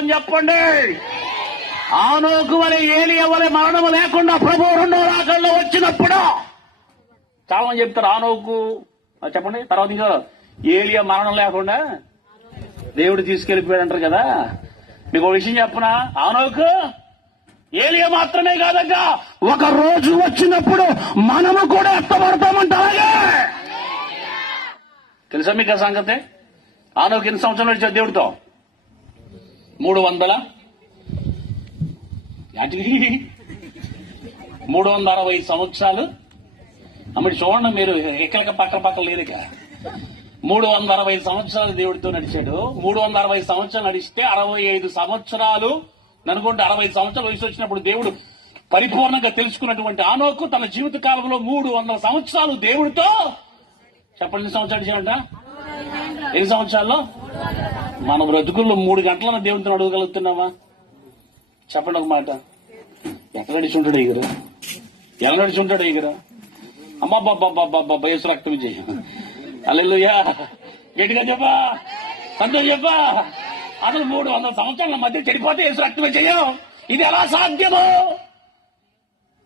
స్తోత్రం చెప్పండి. ఆనోకు వలె ఏలియా వలె మరణము లేకుండా ప్రభు రెండో రాకడలో వచ్చినప్పుడు చాలా మంది చెప్తారు ఆనోకు చెప్పండి. తర్వాత ఇంకా ఏలియా మరణం లేకుండా దేవుడు తీసుకెళ్లిపోయాడు అంటారు కదా. మీకు ఒక విషయం చెప్పనా, ఆనోకు ఏలియా మాత్రమే కాదక్క, ఒక రోజు వచ్చినప్పుడు మనము కూడా ఎత్తబడతామంట. అలాగే తెలుసా మీకు ఆ సంగతి? ఆనోకు ఎన్ని సంవత్సరాలు వచ్చాడు దేవుడితో? 360 సంవత్సరాలు. అమ్మడి చూడండి మీరు, ఎక్కడికి పక్కన లేదు ఇక. 360 సంవత్సరాలు దేవుడితో నడిచాడు. 360 సంవత్సరాలు నడిస్తే 65 సంవత్సరాలు అనుకుంటే 60 సంవత్సరాల వయసు వచ్చినప్పుడు దేవుడు పరిపూర్ణంగా తెలుసుకున్నటువంటి ఆనోకు తన జీవిత కాలంలో 300 సంవత్సరాలు దేవుడితో చెప్పండి. ఎన్ని సంవత్సరాలు చేయంట? ఎన్ని సంవత్సరాల్లో? మన బ్రతుకుల్లో 3 గంటల దేవుడితో అడగగలుగుతున్నావా? చెప్పండి ఒక మాట. ఎక్కడ నడిచుంటాడు ఈగరు? ఎలా నడిచుంటాడు ఈగరు? అమ్మాబ్బాబ్బాబ్బాబ్బా యేసు రక్తం చేయ హల్లెలూయా. గట్టిగా చెప్పా, సంతోషం చెప్పా. అసలు 300 సంవత్సరాల మధ్య చెడిపోతే యేసు రక్తమే చేయం. ఇది ఎలా సాధ్యమో?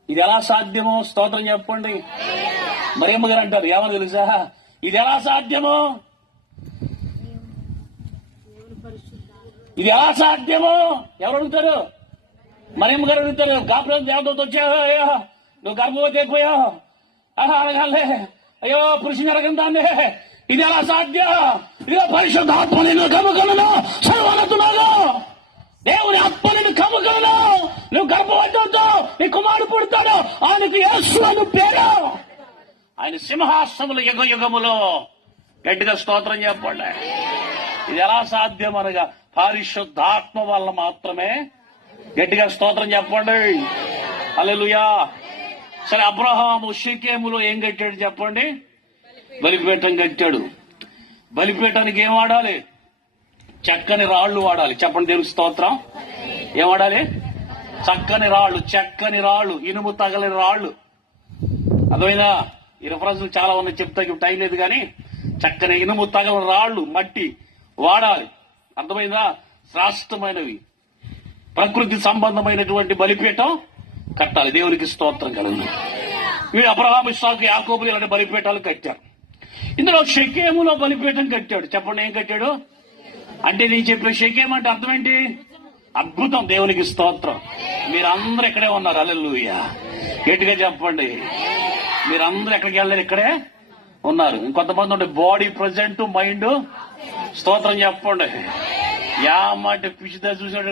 ఇది ఎలా సాధ్యమో? స్తోత్రం చెప్పండి. మరియమ్మ గారు అంటారు, ఏమని తెలుసా? ఇది ఎలా సాధ్యమో? ఇది ఎలా సాధ్యమో? ఎవరు అడుగుతారు? మరియమ్మ గారు అడుగుతారు. గాబ్రియెలు దేవదూత వచ్చాయో, నువ్వు గర్భవతి అయిపోయావు, అడగాలే, అయ్యో పురుషుని అడగందాన్ని, ఇది ఎలా సాధ్యం? ఇదిగో పరిశుద్ధాత్మ నిన్ను కమ్ముకొనును, సర్వోన్నతుడు దేవుని ఆత్మ నిన్ను కమ్ముకొనును, నువ్వు గర్భవతి అవుతావు, నీ కుమారుడు పుడతాడు, ఆయనకు యేసు అని పేరు, ఆయన సింహాసనములు యుగ యుగములో. గట్టిగా స్తోత్రం చెప్పండి. ఇది ఎలా సాధ్యం అనగా పరిశుద్ధాత్మ వల్ల మాత్రమే. గట్టిగా స్తోత్రం చెప్పండి. హల్లెలూయా. సరే, అబ్రహాము షెకెములో ఏం కట్టాడు చెప్పండి? బలిపీఠం కట్టాడు. బలిపీఠానికి ఏం వాడాలి? చక్కని రాళ్లు వాడాలి. చెప్పండి దేవుని స్తోత్రం. ఏం వాడాలి? చక్కని రాళ్లు, చక్కని రాళ్లు, ఇనుము తగలని రాళ్లు. అర్థమైందా? ఈ రిఫరెన్స్లు చాలా ఉన్నాయి, చెప్తాకి టైం లేదు కానీ చక్కని ఇనుము తగలని రాళ్లు, మట్టి వాడాలి. అర్థమైందా? శ్రేష్టమైనవి, ప్రకృతి సంబంధమైనటువంటి బలిపీఠం కట్టాలి. దేవునికి స్తోత్రం కలుగును. వీడు అబ్రహాము, ఇస్సాకు, యాకోబులు ఇలాంటి బలిపీఠాలు కట్టారు. ఇందులో షెకెములో బలిపీఠం కట్టాడు. చెప్పండి ఏం కట్టాడు? అంటే నేను చెప్పిన షెకెం అంటే అర్థం ఏంటి? అద్భుతం. దేవునికి స్తోత్రం. మీరందరూ ఇక్కడే ఉన్నారు. హల్లెలూయా. గట్టిగా చెప్పండి. మీరందరూ ఎక్కడికి వెళ్ళారు? ఇక్కడే ఉన్నారు. ఇంకొంతమంది ఉంటే బాడీ ప్రజెంట్, మైండ్ స్తోత్రం చెప్పండి. యామంటే పిచ్చిదా చూసాడు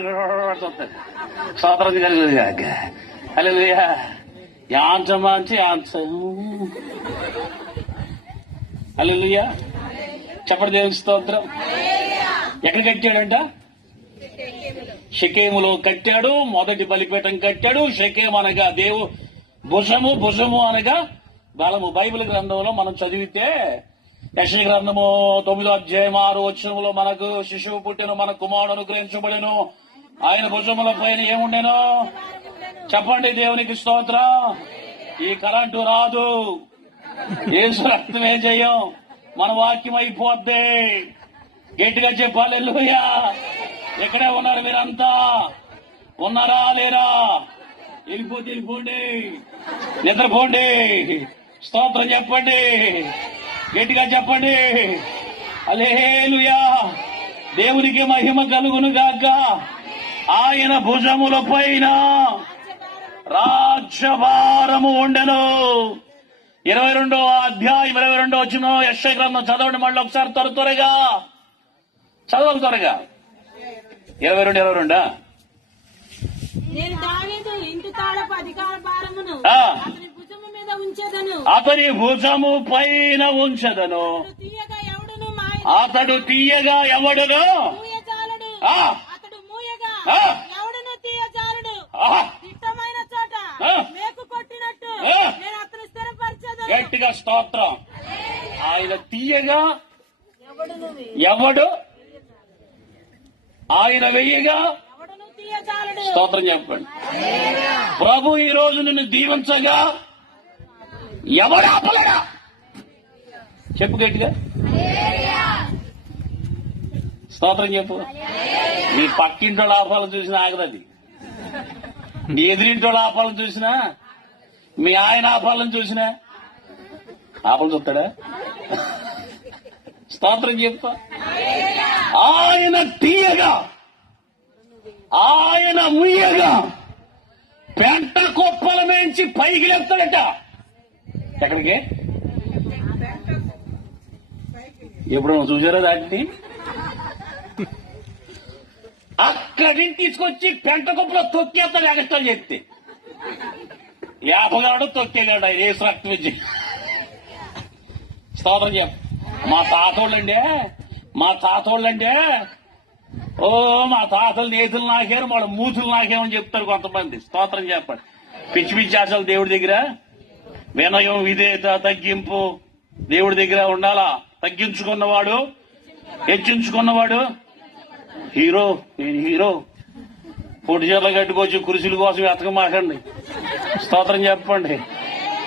స్తోత్రం కలిగి. హల్లెలూయా. యాంచమాంచి హల్లెలూయా. చెప్పండి దేవుని స్తోత్రం. ఎక్కడ కట్టాడంట? షెకెములో కట్టాడు. మొదటి బలిపీఠం కట్టాడు. షెకెము అనగా భుజము, భుజము అనగా బలము. బైబిల్ గ్రంథంలో మనం చదివితే యెషయా గ్రంథము 9వ అధ్యాయం 6వ వచనంలో మనకు శిశువు పుట్టెను, మన కుమారుడు అనుగ్రహించబడెను, ఆయన భుజముల పైన ఏముండెను? చెప్పండి దేవునికి స్తోత్రం. ఈ కరెంటు రాదు, యేసు రక్తం ఏం చెయ్యం, మన వాక్యం అయిపోద్ది. గట్టిగా చెప్పాలి. హల్లెలూయా. ఎక్కడే ఉన్నారు మీరంతా? ఉన్నారా లేరా? వెళ్ళిపోండి, నిద్రపోండి. స్తోత్రం చెప్పండి. గట్టిగా చెప్పండి. హల్లెలూయా. దేవునికి మహిమ కలుగును గాక. ఆయన భుజముల పైన రాజ్యభారము ఉండెను. 22వ అధ్యాయం 22వ వచనం యెషయా గ్రంథం చదవండి మళ్ళీ ఒకసారి త్వరగా చదవాలి. త్వరగా 22. నేను దావీదు ఇంటి తాళపు అధికార భారమును అతని భుజము మీద ఉంచెదను, అతని భుజము పైన ఉంచెదను, అతడు తీయగా ఎవడును మూయజాలడు, అతడు మూయగా ఎవడును తీయజాలడు. దిట్టమైన చోట మేకు కొట్టినట్టు నేను అతను స్థిరపరచెదను. గట్టిగా స్తోత్రం. ఆయన తీయగా ఎవడు, ఆయన వెయ్యగా స్తోత్రం చెప్పండి. ప్రభు ఈ రోజు నిన్ను దీవించగా ఎవడు ఆపలేడా? చెప్పు గట్టిగా. స్తోత్రం చెప్పు. నీ పక్కింటో ఆపాలను చూసినా ఆగదది. నీ ఎదురింటో ఆపాలను చూసినా, మీ ఆయన ఆపాలను చూసినా ఆపలు చూస్తాడా? స్తోత్రం చెప్పు. ఆయన తీయగా, ఆయన ముయ్యగా పెంట కుప్పల మేంచి పైకి లేస్తాడట. ఎక్కడికి? ఎప్పుడు చూసారో దాటిని? అక్కడి తీసుకొచ్చి పెంట కుప్పలో తొక్కేస్తాడు. ఎగస్టాలు చెప్తే యాపగాడు తొక్కేగాడు. ఆయన ఏసు రక్తం ఇచ్చి. స్తోత్రం చెప్పు. మా తాతోళ్ళంటే ఓ మా తాతలు నేతులు నాకారు, వాళ్ళ మూతులు నాకేమని చెప్తారు కొంతమంది. స్తోత్రం చెప్పండి. పిచ్చి పిచ్చి అసలు దేవుడి దగ్గర వినయం, విధేయత, తగ్గింపు దేవుడి దగ్గర ఉండాలా. తగ్గించుకున్నవాడు, హెచ్చించుకున్నవాడు హీరో. నేను హీరో. పొట్టి చీరలు కట్టుకోవచ్చు, కుర్చీల కోసం ఎతకమాకండి. స్తోత్రం చెప్పండి.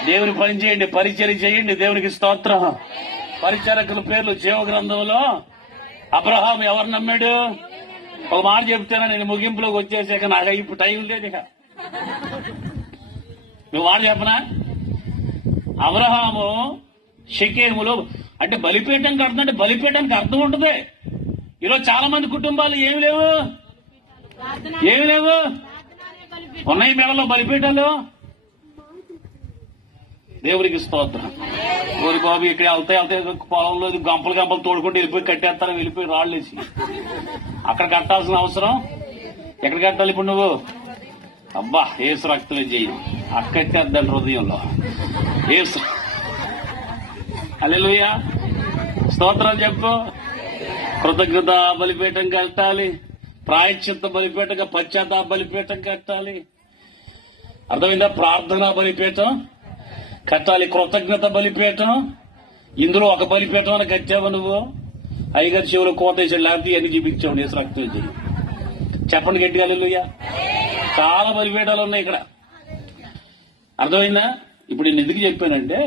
దేవుని పని చేయండి, పరిచర్య చేయండి. దేవునికి స్తోత్రం. పరిచారకుల పేర్లు జీవ గ్రంథంలో అబ్రహాం ఎవరు నమ్మాడు? ఒక మాట చెప్తాను, నేను ముగింపులోకి వచ్చేసాక నాకు ఇప్పుడు టైం లేదు. ఇక నువ్వు మాట చెప్పనా? అబ్రహాము షెకేములో అంటే బలిపీఠం కడుతుంటే బలిపీఠానికి అర్థం ఉంటుంది. ఈరోజు చాలా మంది కుటుంబాలు ఏమి లేవు, ఉన్నాయి మేడలో బలిపీఠాలు. దేవుడికి స్తోత్రం. ఓరి బాబు ఇక్కడ వెళ్తే పొలంలో గంపలు తోడుకుంటూ వెళ్ళిపోయి కట్టేస్తారని వెళ్ళిపోయి రాళ్ళేసి అక్కడ కట్టాల్సిన అవసరం ఎక్కడ కట్టాలి ఇప్పుడు నువ్వు? అబ్బా ఏసు రక్తమే చేయి. అక్కడేద్దాలి హృదయంలో ఏసు. హల్లెలూయా. స్తోత్రాలు చెప్పు. కృతజ్ఞత బలిపీఠం కట్టాలి, ప్రాయశ్చిత్త బలిపీఠంగా పశ్చాత్తాప బలిపీఠం కట్టాలి. అర్థమైందా? ప్రార్థనా బలిపీఠం కట్టాలి, కృతజ్ఞత బలిపీఠం. ఇందులో ఒక బలిపీఠం అని కట్టావు నువ్వు. అయ్యగారి చెవులు కోతేసాడు, లేకపోతే అన్ని చూపించావు. ఏసు రక్తం చేయి. చెప్పండి గట్టిగా హల్లెలూయా. చాలా బలిపీఠాలు ఉన్నాయి ఇక్కడ. అర్థమైందా? ఇప్పుడు నేను ఎందుకు చెప్పానంటే,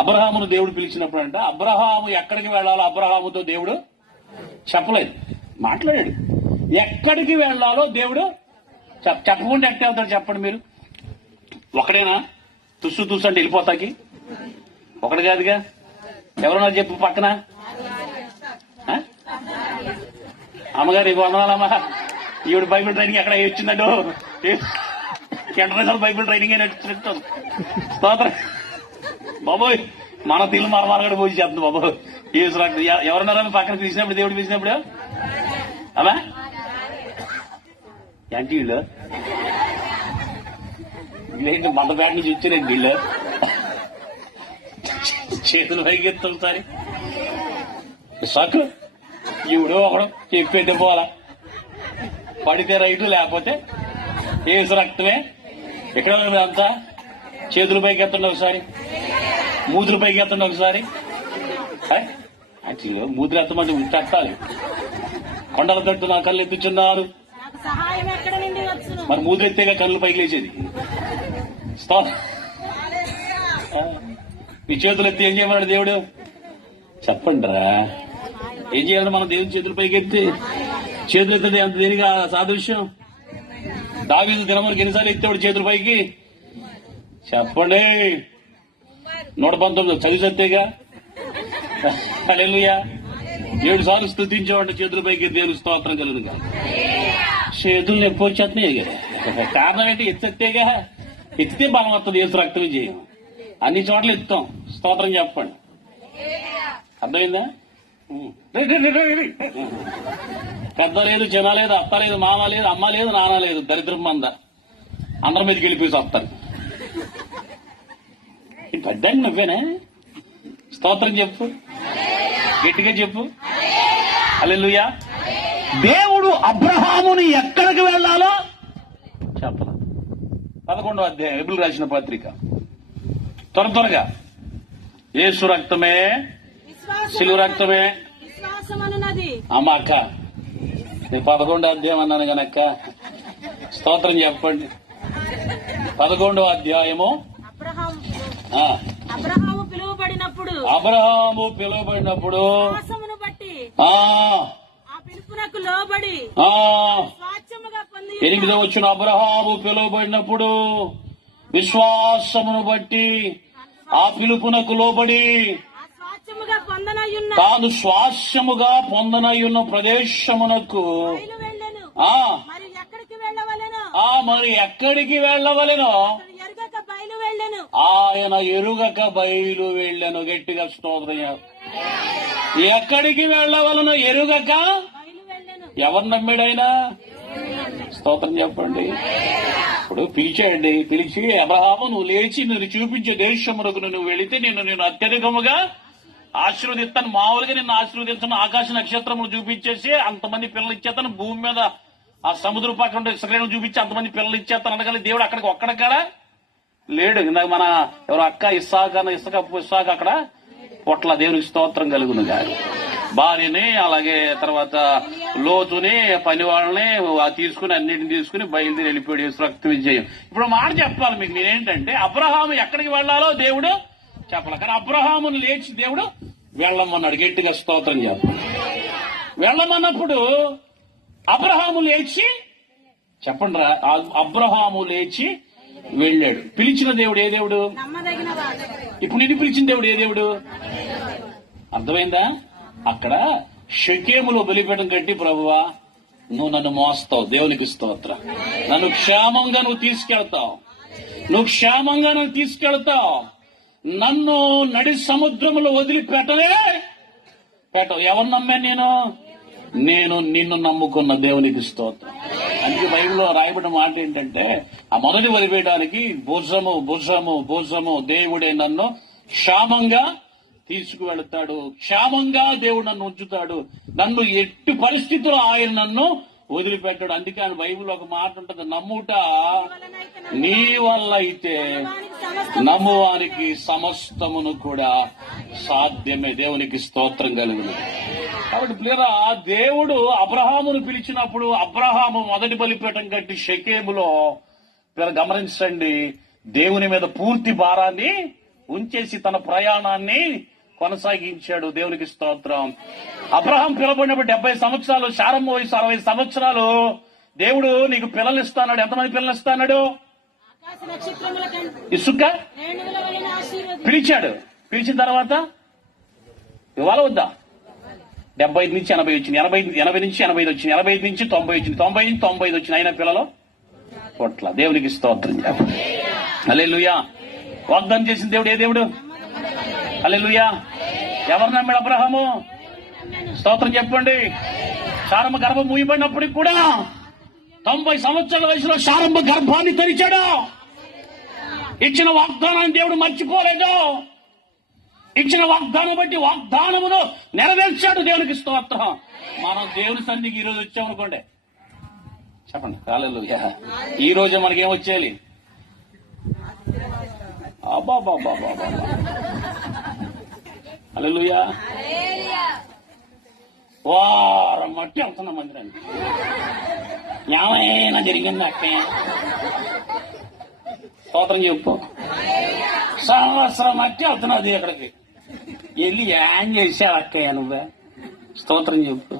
అబ్రహామును దేవుడు పిలిచినప్పుడు అంటే అబ్రహాము ఎక్కడికి వెళ్లాలో అబ్రహాముతో దేవుడు చెప్పలేదు, మాట్లాడాడు. ఎక్కడికి వెళ్లాలో దేవుడు చెప్పకుండా ఎట్టే వెళ్తాడు చెప్పండి మీరు? ఒకడేనా తుస్సు అంటే వెళ్ళిపోతాకి? ఒకటి కాదుగా. ఎవరన్నా చెప్పు పక్కన. అమ్మగారు ఇక వందనాలమ్మా, ఈవిడ బైబిల్ ట్రైనింగ్ ఎక్కడ వచ్చిందంటో ఇంటర్నేషనల్ బైబిల్ ట్రైనింగ్ అయినట్టు. స్తోత్రం బాబోయ్. మన తిల్లు మరమరగడ పోయి చేస్తుంది బాబోయ్. ఎవరన్నారా పక్కన పిలిచినప్పుడు, దేవుడు పిలిచినప్పుడు? అలా ఏంటి వీళ్ళు వీళ్ళేంటి మందపేట నుంచి వచ్చారండి వీళ్ళు? చేతులు పైకెత్తారు. సక్ ఈవిడో ఒకడు చెప్పేట్టే పోవాలా, పడితే రైటు లేకపోతే ఏసు రక్తమే. ఎక్కడ అంతా చేతులు పైకి ఎత్తండి ఒకసారి, మూతులు పైకి ఎత్తండి ఒకసారి. మూతులు ఎత్తమంది తట్టాలి. కొండల తట్టు నా కళ్ళు ఎత్తుచున్నారు, మరి మూతులు ఎత్తేగా కళ్ళు పైకి లేచేది. మీ చేతులు ఎత్తి ఏం చేయమన్నాడు దేవుడు? చెప్పండి రా, ఏం చేయాలి? మన దేవుని చేతుల పైకి ఎత్తి చేతులు ఎత్తే అంత దేనిగా సాదృశ్యం. దావీదు దినములకు ఎన్నిసార్లు ఎత్తాడు చేతుల పైకి? చెప్పండి. 119 చదివి సత్తేగా. హల్లెలూయా. 7 సార్లు స్తుతించేవాడు చేతుల పైకి. దేవుని స్తోత్రం కలుగునుగా. చేతులు నొప్పి వచ్చేస్తున్నాయి. కారణం ఏంటి? ఎత్తేగా. ఎత్తితే బలం వస్తుంది. ఏసు రక్తమే చేయం. అన్ని చోట్ల ఎత్తాం. స్తోత్రం చెప్పండి. అర్థమైందా? పెద్ద లేదు, చిన్న లేదు, అత్త లేదు, మామ లేదు, అమ్మ లేదు, నాన్న లేదు, దరిద్రం మంద అందరి మీదకి వెళ్ళిపోయి వస్తారు. పెద్దాన్ని నువ్వేనా? స్తోత్రం చెప్పు, గట్టిగా చెప్పు. హల్లెలూయా. దేవుడు అబ్రహాముని ఎక్కడికి వెళ్లాలో చెప్పను. 11వ అధ్యాయం హెబ్రీయులకు రాసిన పత్రిక. త్వరగా యేసు రక్తమే, శిలువ రక్తమే అమ్మ అక్క. నేను 11వ అధ్యాయం అన్నాను గనక్క. స్తోత్రం చెప్పండి. 11వ అధ్యాయము. అబ్రహాము పిలువబడినప్పుడు బట్టి ఆ పిలుపునకు పిలుపునకు లోబడి ఆ స్వాచ్ఛముగా పొంది 8వ వచనం, అబ్రహాము పిలువబడినప్పుడు విశ్వాసమును బట్టి ఆ పిలుపునకు లోబడి ఆ స్వాచ్ఛముగా పొందనయున్న తాను స్వాస్యముగా పొందనయున్న ప్రదేశమునకు బయలు వెళ్ళెను. ఆ మరి ఎక్కడికి వెళ్ళవలెను? మరి ఎక్కడికి వెళ్ళవలెనో అతడు ఎరుగక బయలు వెళ్ళెను. ఆయన ఎరుగక బయలు వెళ్ళను. గట్టిగా స్తోత్రం చెప్పు. ఎక్కడికి వెళ్ళవలనో ఎరుగక బయలు వెళ్ళెను. ఎవరు నమ్మాడైనా? స్తోత్రం చెప్పండి. ఇప్పుడు పిలిచాడండి, పిలిచి అబ్రహాము నువ్వు లేచి నేను చూపించే దేశమునకు నువ్వు వెళితే నేను అత్యధికముగా ఆశీర్వదిస్తాను. మామూలుగా నిన్ను ఆశీర్వదించను, ఆకాశ నక్షత్రములు చూపించేసి అంతమంది పిల్లలు ఇచ్చేస్తాను, భూమి మీద ఆ సముద్ర పక్కన ఇసుకను చూపించి అంతమంది పిల్లలు ఇచ్చేస్తాను అనగానే దేవుడు అక్కడికి ఒక్కడక్కడ లేడు. ఇందాక మన ఎవరు అక్క ఇస్సాక అక్కడ పొట్ల. దేవునికి స్తోత్రం కలుగును గాని భార్యని అలాగే తర్వాత లోతుని పని వాళ్ళని తీసుకుని అన్నిటిని తీసుకుని బయలుదేరి వెళ్ళిపోయాడు. రక్త విజయం. ఇప్పుడు మాట చెప్పాలి మీకు నేనేంటంటే, అబ్రహాము ఎక్కడికి వెళ్లాలో దేవుడు చెప్పాలి, కానీ అబ్రహామును లేచి దేవుడు వెళ్ళమన్నాడు. గట్టిగా స్తోత్రం చెప్పాలి. వెళ్ళమన్నప్పుడు అబ్రహాము లేచి చెప్పండి రా, అబ్రహాము లేచి వెళ్ళాడు. పిలిచిన దేవుడు ఏ దేవుడు? నమ్మదగిన వాడు. ఇప్పుడు నిన్ను పిలిచిన దేవుడు ఏ దేవుడు? అర్థమైందా? అక్కడ షకేములో బలిపీఠం కట్టి, ప్రభువా నువ్వు నన్ను మోస్తావు, దేవునికి స్తోత్రం, నన్ను క్షేమంగా నువ్వు తీసుకెళ్తావు, నువ్వు క్షేమంగా నన్ను తీసుకెళ్తావు, నన్ను నడి సముద్రంలో వదిలిపెట్టలే పెట్టవు. ఎవరు నమ్మాను? నేను నిన్ను నమ్ముకున్న దేవునికి స్తోత్రం. అందుకే బైబిల్లో రాయబడిన మాట ఏంటంటే, ఆ మొదటి బలిపీఠానికి భుజము భుజము భుజము దేవుడే నన్ను క్షేమంగా తీసుకువెళతాడు, క్షేమంగా దేవుడు నన్ను ఉంచుతాడు, నన్ను ఎట్టి పరిస్థితుల్లో ఆయన నన్ను వదిలిపెట్టాడు. అందుకే ఆయన బైబిల్లో ఒక మాట ఉంటుంది, నమ్ముట నీ వల్ల అయితే నమ్మువానికి సమస్తమును కూడా సాధ్యమే. దేవునికి స్తోత్రం కలుగును. కాబట్టి ప్రియరా, దేవుడు అబ్రహామును పిలిచినప్పుడు అబ్రహాము మొదటి బలిపీఠం కట్టి షకేములో గమనించండి, దేవుని మీద పూర్తి భారాన్ని ఉంచేసి తన ప్రయాణాన్ని కొనసాగించాడు. దేవునికి స్తోత్రం. అబ్రహాం పిలబడినప్పుడు 70 సంవత్సరాలు, శారమ్మ వయసు 60 సంవత్సరాలు. దేవుడు నీకు పిల్లలు ఇస్తాడు. ఎంతమంది పిల్లలు ఇస్తాడు? ఆకాశ నక్షత్రముల కంటే ఇసుక రేణువుల వలె ఆశీర్వదించు. పిలిచాడు. పిలిచిన తర్వాత ఇవాళ వద్దా? 75 నుంచి 80 వచ్చింది, 80 నుంచి 85 వచ్చింది, 85 నుంచి 90 వచ్చింది, 90 నుంచి 95 వచ్చింది. అయినా పిల్లలు పొట్ల. దేవునికి స్తోత్రం. హల్లెలూయా. వాగ్దానం చేసిన దేవుడు ఏ దేవుడు? హల్లెలూయా. ఎవరు నమ్మాడు అబ్రహాము? స్తోత్రం చెప్పండి. శారమ్మ గర్భం మూయబడినప్పటికి కూడా 90 సంవత్సరాల వయసులో శారమ్మ గర్భాన్ని తెరిచాడు. ఇచ్చిన వాగ్దానాన్ని దేవుడు మర్చిపోలేదు. ఇచ్చిన వాగ్దానం బట్టి వాగ్దానమును నెరవేర్చాడు. దేవునికి స్తోత్రం. మనం దేవుని సన్నిధికి ఈ రోజు వచ్చామనుకోండి, చెప్పండి హల్లెలూయా. ఈ రోజు మనకేం వచ్చేయాలి? అబ్బాబాబాబాబా. హల్లెలూయా. వారం మట్టి వెళ్తున్నా మందిరానికి. ఏమైనా జరిగింది అక్కే? స్తోత్రం చెప్పు. సంవత్సరం మట్టి వెళ్తున్నది అక్కడికి వెళ్ళి ఏం చేశావు అక్కయ్య నువ్వే? స్తోత్రం చెప్పు.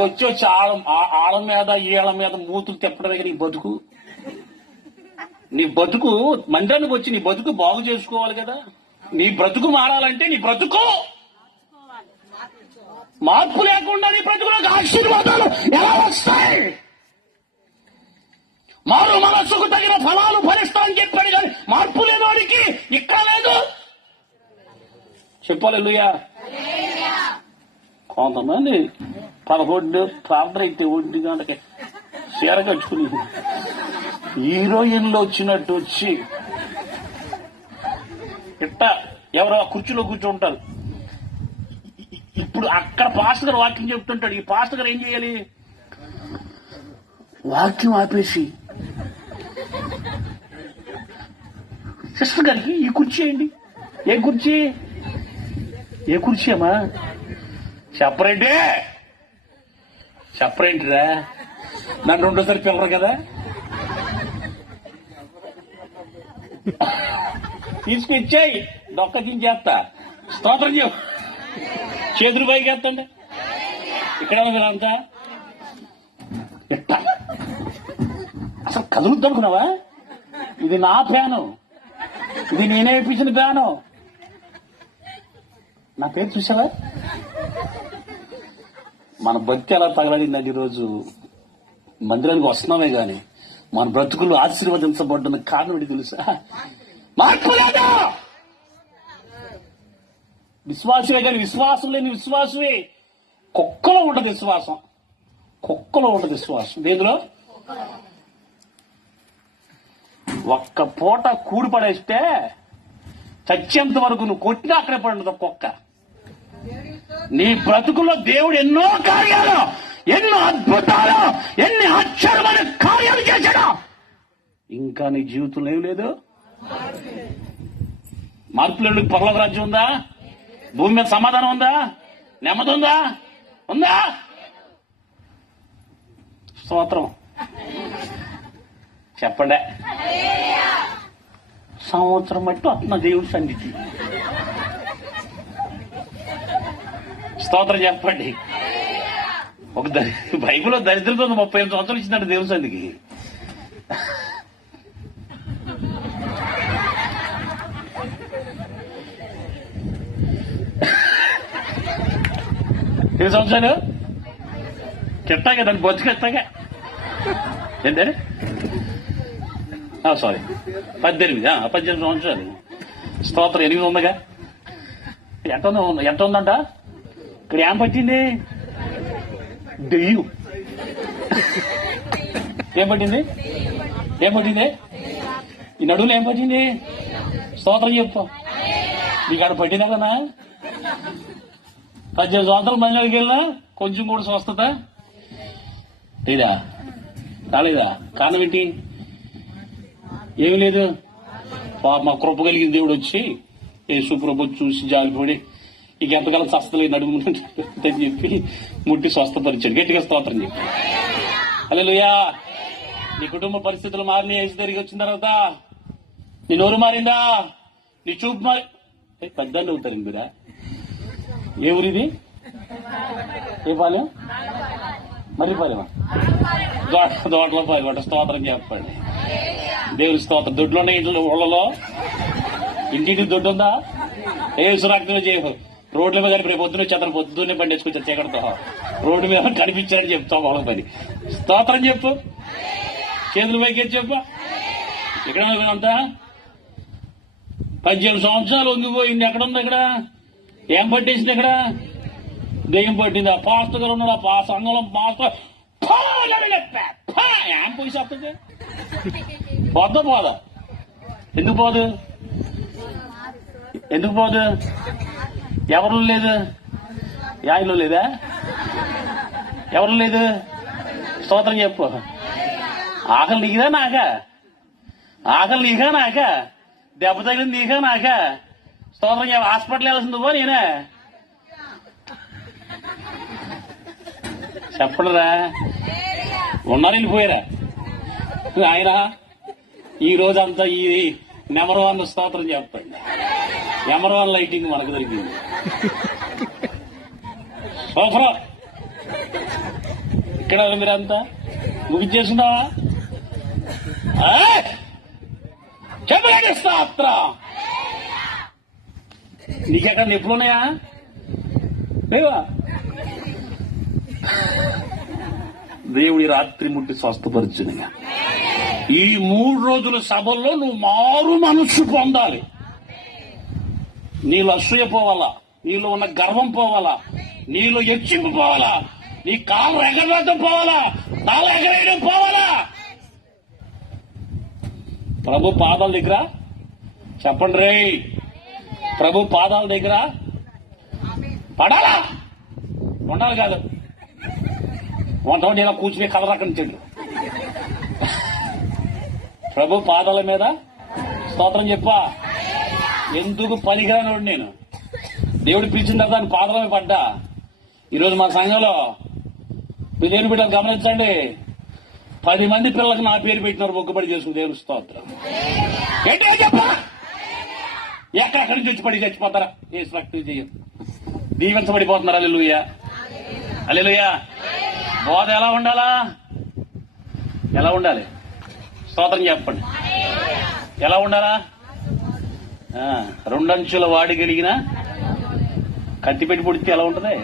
వచ్చి ఆళ్ళ మీద ఈళ్ళ మీద మూతులు తిప్పడమే నీ బతుకు. నీ బతుకు మందిరానికి వచ్చి నీ బతుకు బాగు చేసుకోవాలి కదా. నీ బ్రతుకు మారాలంటే నీ బ్రతుకు మార్పు లేకుండా నీ బ్రతుకులకు ఆశీర్వాదాలు ఎలా వస్తాయి? మారు మనస్సుకు తగిన ఫలాలు ఫలిస్తానని చెప్పాడు, కానీ మార్పు లేని వాడికి ఇక్కడ లేదు. చెప్పాలి హల్లెలూయా. కొంతమంది 11 ప్రార్థన అయితే 1 గంటకి చీర కట్టుకుని హీరోయిన్లో వచ్చినట్టు వచ్చి ఇట్ట ఎవరో కుర్చీలో కూర్చుంటారు. ఇప్పుడు అక్కడ పాస్టర్ గారు వాక్యం చెప్తుంటాడు. ఈ పాస్టర్ గారు ఏం చేయాలి? వాక్యం ఆపేసి సిస్టర్ గారికి ఈ కుర్చీ ఏంటి? ఏ కుర్చీ? ఏ కుర్చీ అమ్మా? చెప్పరేంటిరా? నన్ను రెండోసారి పిల్లరు కదా, తీసుకొచ్చాయి దొక్క దించేస్తా. స్తోత్రం చెప్పు. చేతులు పైకి ఎత్తండి. ఇక్కడ వీళ్ళంతా ఎట్టా అసలు కదులుద్దు అనుకున్నావా? ఇది నా ఫ్యాను, ఇది నేనే ఇప్పించిన ఫ్యాను. నా పేరు చూసావా? మన భక్తి ఎలా తగలడిందండి. ఈరోజు మందిరానికి వస్తున్నామే గాని మన బ్రతుకులు ఆశీర్వదించబడ్డ కారణం ఏంటి తెలుసా? మార్పు లేదు. విశ్వాసమే కానీ విశ్వాసం లేని విశ్వాసమే. కుక్కలో ఉంటది విశ్వాసం, కుక్కలో ఉంటది విశ్వాసం. దేనిలో? ఒక్క పూట కూడి పడేస్తే చచ్చేంత వరకు నువ్వు కొట్టినా అక్కడే పడుతుంది కుక్క. నీ బ్రతుకుల్లో దేవుడు ఎన్నో కార్యాలు, ఎన్నో అద్భుతాలు, ఎన్ని ఆశ్చర్యమైన కార్యాలు చేశాడు. ఇంకా నీ జీవితంలో ఏం లేదు. మార్పులేడు. పరలోక రాజ్యం ఉందా? భూమి మీద సమాధానం ఉందా? నెమ్మది ఉందా? ఉందా? స్తోత్రం చెప్పండి. సంవత్సరం మట్టు అత్మ దేవుడి సన్నిధి. స్తోత్రం చెప్పండి. ఒక బైబిల్లో దరిద్రంతో 35 సంవత్సరాలు ఇచ్చిందంటే దేవుడి సన్నిధికి. ఎన్ని సంవత్సరాలు కెట్టాగా దాన్ని బతుకెత్తాగా ఏంటంటే సారీ 18 సంవత్సరాలు. స్తోత్రం 8 ఉందగా. ఎంత ఉందంట? ఇక్కడ ఏం పట్టింది? దెయ్యం. ఏం పట్టింది? ఏం పట్టింది? ఈ నడువులో ఏం పట్టింది? స్తోత్రం చెప్పు. నీకు అక్కడ పట్టిందా కదా? 18 సంవత్సరాలు మహిళకి వెళ్ళినా కొంచెం కూడా స్వస్థత లేదా? రాలేదా? కారణం ఏంటి? ఏమి లేదు. మా కృప కలిగిన దేవుడు వచ్చి యేసు ప్రభు చూసి జాలిపడి ఇక ఎంతకాలం స్వస్థలేదు నడుము అని చెప్పి ముట్టి స్వస్థపరిచాడు. గట్టిగా స్తోత్రం చెప్పి. హల్లెలూయా. నీ కుటుంబ పరిస్థితులు మారిన ఏసు తిరిగి వచ్చిన తర్వాత నీ నోరు మారిందా? నీ చూపు మారి పెద్దాన్ని అవుతారు మీరా. ఏ ఊరిది? ఏ పాలెం? మర్రి పాలెమా? దోటలో పాలెం. స్తోత్రం చెప్పండి. దేవుని స్తోత్రం. దొడ్లు ఉన్నాయి ఇంట్లో, ఊళ్ళలో. ఇంటింటి దొడ్డు ఉందా? ఏ సురాక్తిలో చేయవు. రోడ్ల మీద రేపు పొద్దున్నే చెత్తను పొద్దున్నే పండించుకొచ్చారు చీకటితో. రోడ్డు మీద కనిపించారని చెప్తాం వాళ్ళ పని. స్తోత్రం చెప్పు. చేతులు పైకి చెప్పు. ఇక్కడ అంతా 18 సంవత్సరాలు వంగిపోయింది. ఎక్కడుంది? ఇక్కడ ఏం పట్టేసింది? ఇక్కడ దెయ్యం పట్టింది. ఆ పాస్టర్ గారు ఉన్నాడు. ఆ సంఘంలో పాస్టర్ ఏం పోయి చెప్తుంది? పోదా? ఎందుకు పోదు? ఎందుకు పోదు? ఎవరు లేదు? యాయిలో లేదా? ఎవరు లేదు? స్తోత్రం చెప్పు. ఆకలి నీకుదా నాకా? ఆకలి నీకా నాకా? దెబ్బ తగిలింది నీకా నాకా? స్తోత్రం చెప్పు. హాస్పిటల్ వెళ్ళాల్సింది పో నేనే. చెప్పడరా? ఉన్నారు, వెళ్ళిపోయారా? ఆయన ఈ రోజంతా ఈ నెంబర్ 1 స్తోత్రం చెప్పండి. నెంబర్ 1 లైటింగ్ మనకు దొరికింది. ఇక్కడ మీరంతా ముగించేస్తున్నావా? చెప్పండి స్తోత్రం. నీకెక్కడ నొప్పులున్నాయా? లేవా? దేవుడి రాత్రి ముట్టి స్వస్థపరిచినగా ఈ 3 రోజుల సభల్లో నువ్వు మారు మనస్సు పొందాలి. నీలో అసూయ పోవాలా, నీలో ఉన్న గర్వం పోవాలా, నీలో హెచ్చింపు పోవాలా, నీ కాలు ఎగరవేయడం పోవాలా, తల ఎగరేయడం పోవాలా. ప్రభు పాదాల దగ్గర చెప్పండి రే, ప్రభు పాదాల దగ్గర పడాలా? ఉండాలి కాదు. వంట ఇలా కూర్చుని కలరకండి. ప్రభు పాదాల మీద స్తోత్రం చెప్పా. ఎందుకు పనికిరాను నేను? దేవుడు పిలిచిన తర్వాత దాని పాదాల మీద పడ్డా. ఈరోజు మా సంఘంలో దేవుని బిడ్డలు గమనించండి, 10 మంది పిల్లలకు నా పేరు పెట్టినారు. మొక్కుబడి చేసుకుని దేవుని స్తోత్రం. ఏంటో చెప్పా? ఎక్కడెక్కడి నుంచి వచ్చి పడి చచ్చిపోతారా? ఏ రక్తం చెయ్యం. దీవించబడిపోతున్నారా? హల్లెలూయా. హల్లెలూయా. బోధ ఎలా ఉండాలా? ఎలా ఉండాలి? స్తోత్రం చెప్పండి. ఎలా ఉండాలా? రెండంచుల వాడి కలిగిన కత్తి పెట్టి పొడితే ఎలా ఉంటది?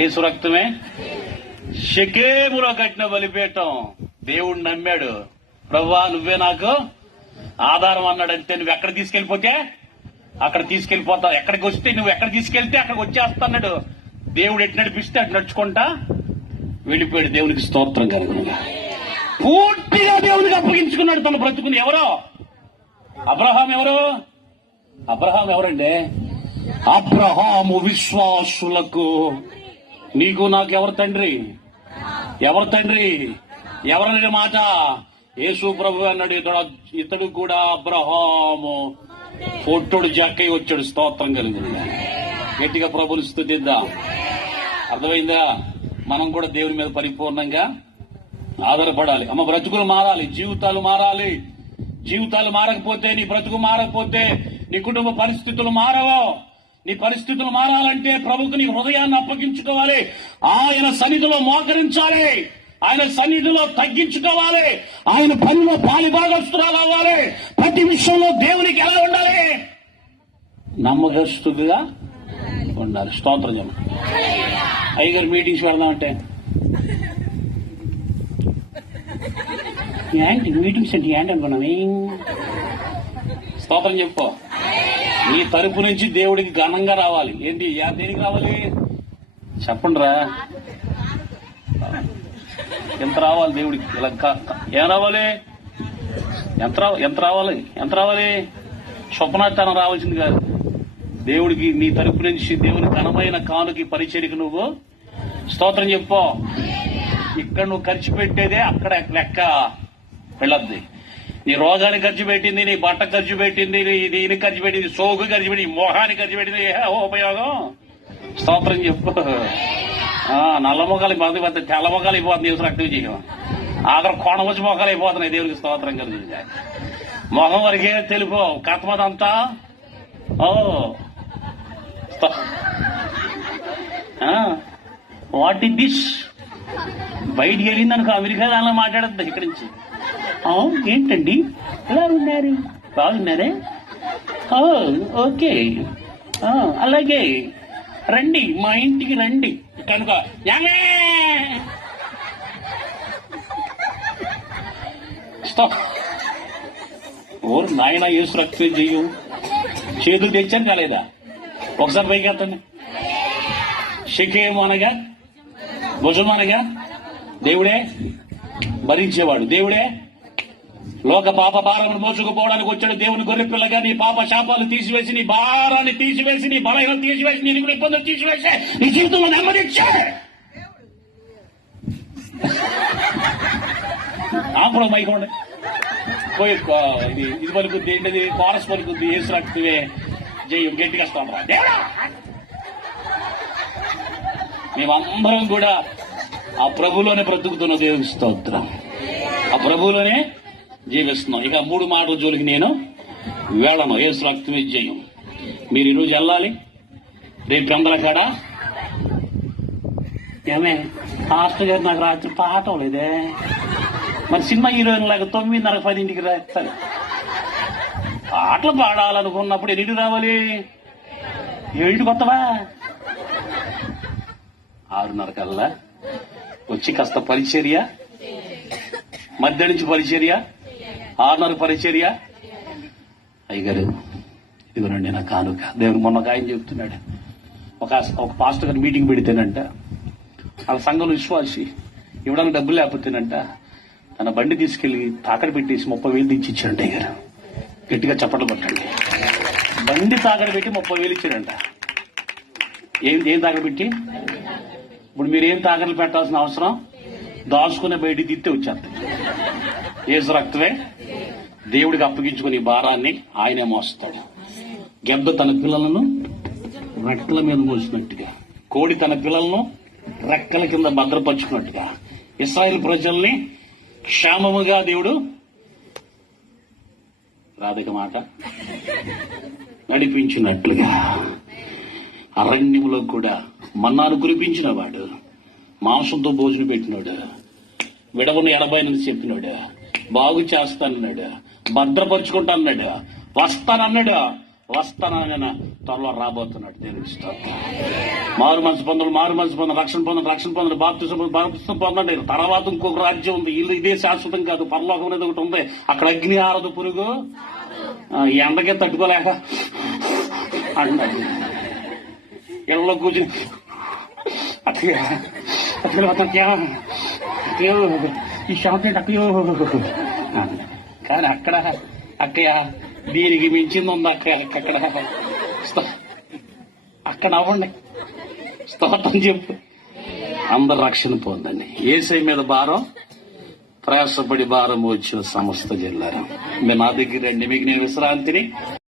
యేసు రక్తమే షెకేములో కట్టిన బలిపీఠం. దేవుడు నమ్మాడు, ప్రభువా నువ్వే నాకు ఆధారం అన్నాడు. అంతే. నువ్వు ఎక్కడ తీసుకెళ్లిపోతే అక్కడ తీసుకెళ్లిపోతావు, ఎక్కడికి వస్తే నువ్వు ఎక్కడ తీసుకెళ్తే అక్కడికి వచ్చేస్తాడు. దేవుడు ఎటు నడిపిస్తే అటు నడుచుకుంటా వెళ్ళిపోయాడు. దేవునికి స్తోత్రం కలుగునుగా. పూర్తిగా దేవునికి అప్పగించుకున్నాడు తన బ్రతుకుని. ఎవరో అబ్రహాం. ఎవరు అబ్రహాం? ఎవరండి? అబ్రహాము విశ్వాసులకు. నీకు నాకు ఎవరు తండ్రి? ఎవరు తండ్రి? ఎవరనే మాట యేసు ప్రభు అన్నాడు. ఇతడు కూడా అబ్రహాము పొట్టుడు జక్కయ్య వచ్చాడు. స్తోత్రం కలిగింది. గట్టిగా ప్రభుని స్తుతిద్దాం. అర్థమైందా? మనం కూడా దేవుని మీద పరిపూర్ణంగా ఆధారపడాలి. అమ్మ బ్రతుకులు మారాలి, జీవితాలు మారాలి. జీవితాలు మారకపోతే, నీ బ్రతుకు మారకపోతే నీ కుటుంబ పరిస్థితులు మారవు. నీ పరిస్థితులు మారాలంటే ప్రభుకు నీ హృదయాన్ని అప్పగించుకోవాలి. ఆయన సన్నిధిలో మోకరించాలి, ఆయన సన్నిధిలో తగ్గించుకోవాలి, ఆయన పనిలో పాలిభాగస్తురాలు అవ్వాలి. ప్రతి విషయంలో దేవునికి ఎలా ఉండాలి? నమ్మకస్తుగా ఉండాలి. స్తోత్రం చెప్పండి. అయ్యగారు మీటింగ్స్ వెళ్దామంటే ఏంటి మీటింగ్స్ అంటే ఏంటి అనుకున్నాను. స్తోత్రం చెప్పు. నీ తరపు నుంచి దేవుడికి ఘనంగా రావాలి. ఏంటి? దేనికి రావాలి చెప్పండి రా. ఎంత రావాలి దేవుడికి? ఇలా ఏం రావాలి? ఎంత రావాలి? స్వప్నార్థానం రావాల్సింది కాదు. దేవుడికి నీ తరపు నుంచి దేవుని ఘనమైన కానుకి పరిచర్యకు నువ్వు స్తోత్రం చెప్పు. ఇక్కడ నువ్వు ఖర్చు పెట్టేదే అక్కడ లెక్క వెళ్ళద్ది. నీ రోగానికి ఖర్చు పెట్టింది, నీ బట్ట ఖర్చు పెట్టింది, దీనికి ఖర్చు పెట్టింది, సోకు ఖర్చు పెట్టింది, మోహానికి ఖర్చు పెట్టింది. ఉపయోగం? స్తోత్రం చెప్పు. నల్ల మొక్కలు పెద్ద తెల్ల మొక్కలు అయిపోతుంది. యేసు రక్తం చేయడం ఆఖరి కోణ వచ్చి మొక్కలు అయిపోతున్నాయి. దేవుడికి స్తోత్రం కలిగి. మొహం వరకే తెలుపు, కథమదంతా వాట్ ఇస్ దిస్? బయటికి వెళ్ళిందనుకో అమెరికా అలా మాట్లాడద్దు. ఇక్కడి నుంచి ఏంటండి ఎలా ఉన్నారు? బాగున్నారే? ఓకే, అలాగే రండి, మా ఇంటికి రండి. కనుక ఓరు నాయన యేసు రక్తం చెయ్యు. చేతులు తెచ్చాను కాలేదా? ఒకసారి పైకి ఎత్తండి. షెకేము అనగా భుజం అనగా దేవుడే భరించేవాడు. దేవుడే లోక పాప భారాన్ని మోసుకుపోవడానికి వచ్చాడు. దేవుని గొర్రె పిల్లగా నీ పాప శాపాలు తీసివేసి, నీ భారాన్ని తీసివేసి, నీ బలహీనలు తీసివేసి, నీ ఇబ్బందులు తీసివేసి, నీ జీవితంలో నెమ్మదిచ్చే ఆంపుడు మైకోండి పోయి. ఇది పలుకుద్ది, ఏంటది? కోరస్ పలుకుద్ది. యేసు రక్తమే జయం. గట్టిగా స్తోత్రం. మేమందరం కూడా ఆ ప్రభులోనే బ్రతుకుతున్న దేవుని స్తోత్రం. ఆ ప్రభులోనే జీవిస్తున్నాం. ఇక 3 మాటల జోలికి నేను వేళను. యేసు రక్తమే జయం. మీరు ఈరోజు వెళ్ళాలి. రేపు పెందల కాడ ఏమే పాస్టర్ గారు నాకు రాత్రి పాట లేదే. మరి సినిమా హీరోయిన్ లాగా 9:30, 10ంటికి రాస్తారు. పాటలు పాడాలనుకున్నప్పుడు ఎన్నింటికి రావాలి? 7ంటికి వస్తావా? 6:30 కల్లా వచ్చి కాస్త పరిచర్య, మధ్య నుంచి పరిచర్య, 6:30 పరిచర్య. అయ్యగారు ఇదిగోనండి నా కానుక. దేవుడు మొన్న ఒక ఆయన చెప్తున్నాడు, ఒక పాస్టర్ గారు మీటింగ్ పెడితేనంట, వాళ్ళ సంఘంలో విశ్వాసి ఇవ్వడానికి డబ్బులు లేకపోతేనంట తన బండి తీసుకెళ్లి తాకడ పెట్టేసి 30,000 తెచ్చి ఇచ్చారంట. అయ్యారు గట్టిగా చప్పట్లు కొట్టండి. బండి తాకడ పెట్టి 30,000 ఇచ్చారంట. ఏం తాకడ పెట్టి? ఇప్పుడు మీరేం తాకడలు పెట్టాల్సిన అవసరం, దాచుకునే బయటికి తిత్తే వచ్చేస్తాయి. యేసు రక్తమే. దేవుడికి అప్పగించుకుని భారాన్ని ఆయనే మోస్తాడు. గెద్ద తన పిల్లలను రెక్కల మీద మోసినట్టుగా, కోడి తన పిల్లలను రెక్కల కింద భద్రపరుచుకున్నట్టుగా, ఇశ్రాయేలు ప్రజల్ని క్షేమముగా దేవుడు రాధిక మాట నడిపించినట్లుగా అరణ్యములో కూడా మన్నాను కురిపించిన వాడు, మాంసంతో భోజనం పెట్టినాడు, విడవను ఎడబాయనని చెప్పినాడు, బాగు చేస్తానన్నాడు, భద్రపరుచుకుంటానన్నాడు, వస్తానన్నాడు. వస్తానని త్వరలో రాబోతున్నాడు. దేవునికి స్తోత్రం. మారు మనసు పొందడు, రక్షణ పొందడు, బాప్తిసం పొందండి. తర్వాత ఇంకొక రాజ్యం ఉంది. ఇల్లు ఇదే శాశ్వతం కాదు, పరలోకం అనేది ఒకటి ఉంది. అక్కడ అగ్ని ఆరదు, పురుగు ఈ ఎండకే తట్టుకోలేక అంటున్నాడు. ఇళ్ళలో కూర్చుని ఈ షాప్ అక్కయో. కానీ అక్కడ అక్కయ్య దీనికి మించింది ఉంది. అక్కడ అక్కడ అవ్వండి, స్తోత్రం చెప్పు. అందరు రక్షణ పొందండి. యేసయ్య మీద భారం, ప్రయాసపడి భారం వచ్చిన సమస్త జిల్లారా, మీరు నా దగ్గర రండి, మీకు నేను విశ్రాంతిని